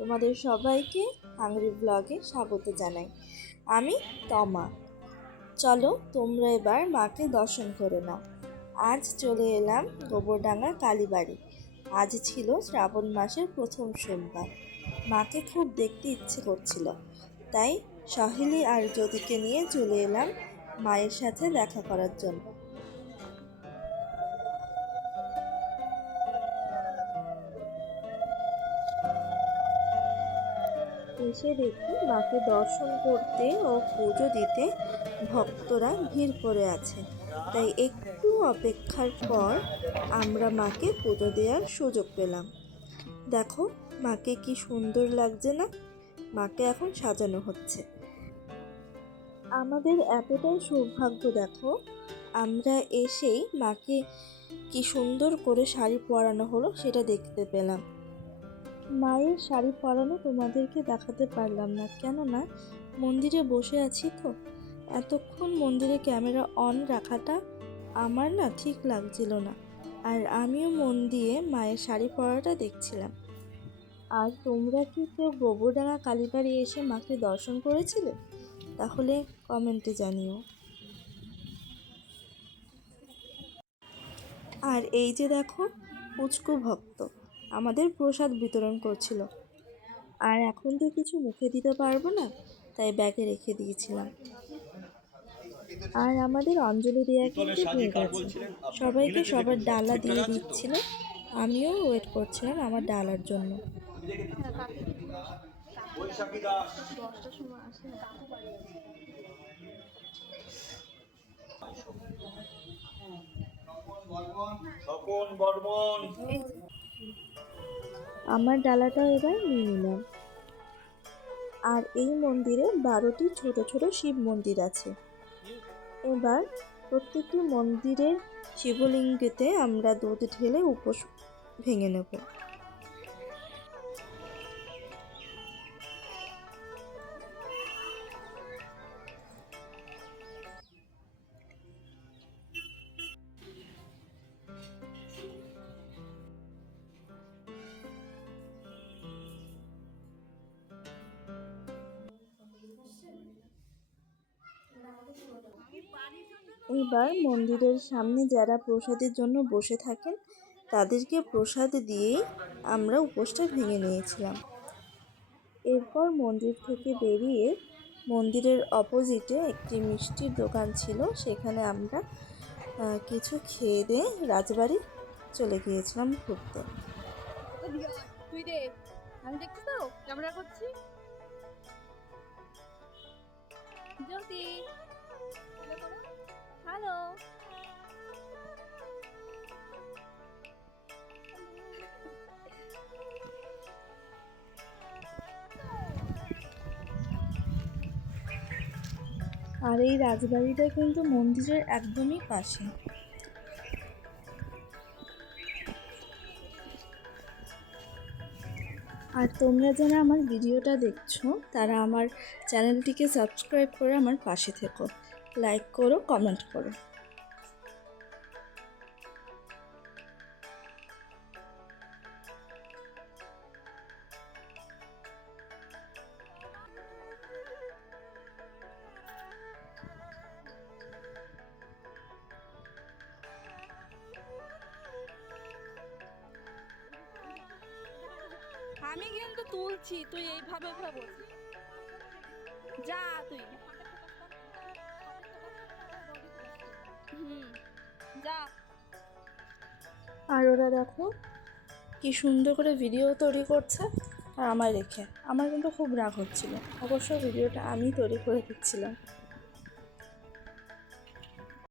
তোমাদের সবাইকে হাংরি ব্লগে স্বাগত জানাই। আমি তমা। চলো তোমরা এবার মাকে দর্শন করে নাও। আজ চলে এলাম গোবরডাঙ্গা কালীবাড়ি। আজ ছিল শ্রাবণ মাসের প্রথম সোমবার। মাকে খুব দেখতে ইচ্ছে করছিল। তাই সহেলি আর জ্যোতিকে নিয়ে চলে এলাম মায়ের সাথে দেখা করার জন্য। এসে দেখি মাকে দর্শন করতে ও পুজো দিতে ভক্তরা ভিড় করে আছে। তাই একটু অপেক্ষার পর আমরা মাকে পুজো দেওয়ার সুযোগ পেলাম। দেখো, মাকে কি সুন্দর লাগছে না? মাকে এখন সাজানো হচ্ছে। আমাদের এতটাই সৌভাগ্য দেখো, আমরা এসেই মাকে কি সুন্দর করে শাড়ি পরানো হলো সেটা দেখতে পেলাম। মায়ের শাড়ি পরানো তোমাদেরকে দেখাতে পারলাম না। কেননা মন্দিরে বসে আছি তো। এতক্ষণ মন্দিরে ক্যামেরা অন রাখাটা আমার না ঠিক লাগছিল না। আর আমিও মন দিয়ে মায়ের শাড়ি পরাটা দেখছিলাম। আর তোমরা কি কেউ গোবরডাঙ্গা কালীবাড়ি এসে মাকে দর্শন করেছিলে? তাহলে কমেন্টে জানিও। আর এই যে দেখো, পুচকু ভক্ত। আমাদের প্রসাদ বিতরণ করছিল। আর এখন তো কিছু মুখে দিতে পারব না তাই ব্যাগে রেখে দিয়েছিলাম। আর আমাদের অঞ্জলি দেওয়া কিন্তু হয়ে গেছে সবাইকে সবার ডালা দিয়ে দিচ্ছিল। আমিও ওয়েট করছিলাম আমার ডালার জন্য। স্বপন বর্মন। আমার ডালাটা এবার নিয়ে নিলাম। আর এই মন্দিরে বারোটি ছোট ছোট শিব মন্দির আছে। এবার প্রত্যেকটি মন্দিরের শিবলিঙ্গেতে আমরা দুধ ঢেলে উপোস ভেঙে নেব। এবার মন্দিরের সামনে যারা প্রসাদের জন্য বসে থাকেন, তাদেরকে প্রসাদ দিয়েই আমরা উপোসটা ভেঙে নিয়েছিলাম। এরপর মন্দির থেকে বেরিয়ে মন্দিরের অপোজিটে একটি মিষ্টির দোকান ছিল। সেখানে আমরা কিছু খেয়ে দিয়ে রাজবাড়ি চলে গিয়েছিলাম ঘুরতে। ক্যামেরা করছি। আর এই রাজবাড়িটা কিন্তু মন্দিরের একদমই পাশে। আর তোমরা যারা আমার ভিডিওটা দেখছ, তারা আমার চ্যানেলটিকে সাবস্ক্রাইব করে আমার পাশে থেকো। লাইক করো, কমেন্ট করো। আমি কিন্তু তুলছি, তুই এইভাবে ভাবে যা তুই। হুম, যা। আর ওরা দেখো কি সুন্দর করে ভিডিও তৈরি করছে, আর আমায় রেখে আমার কিন্তু খুব রাগ হচ্ছিল। অবশ্য ভিডিওটা আমি তৈরি করে দিচ্ছিলাম।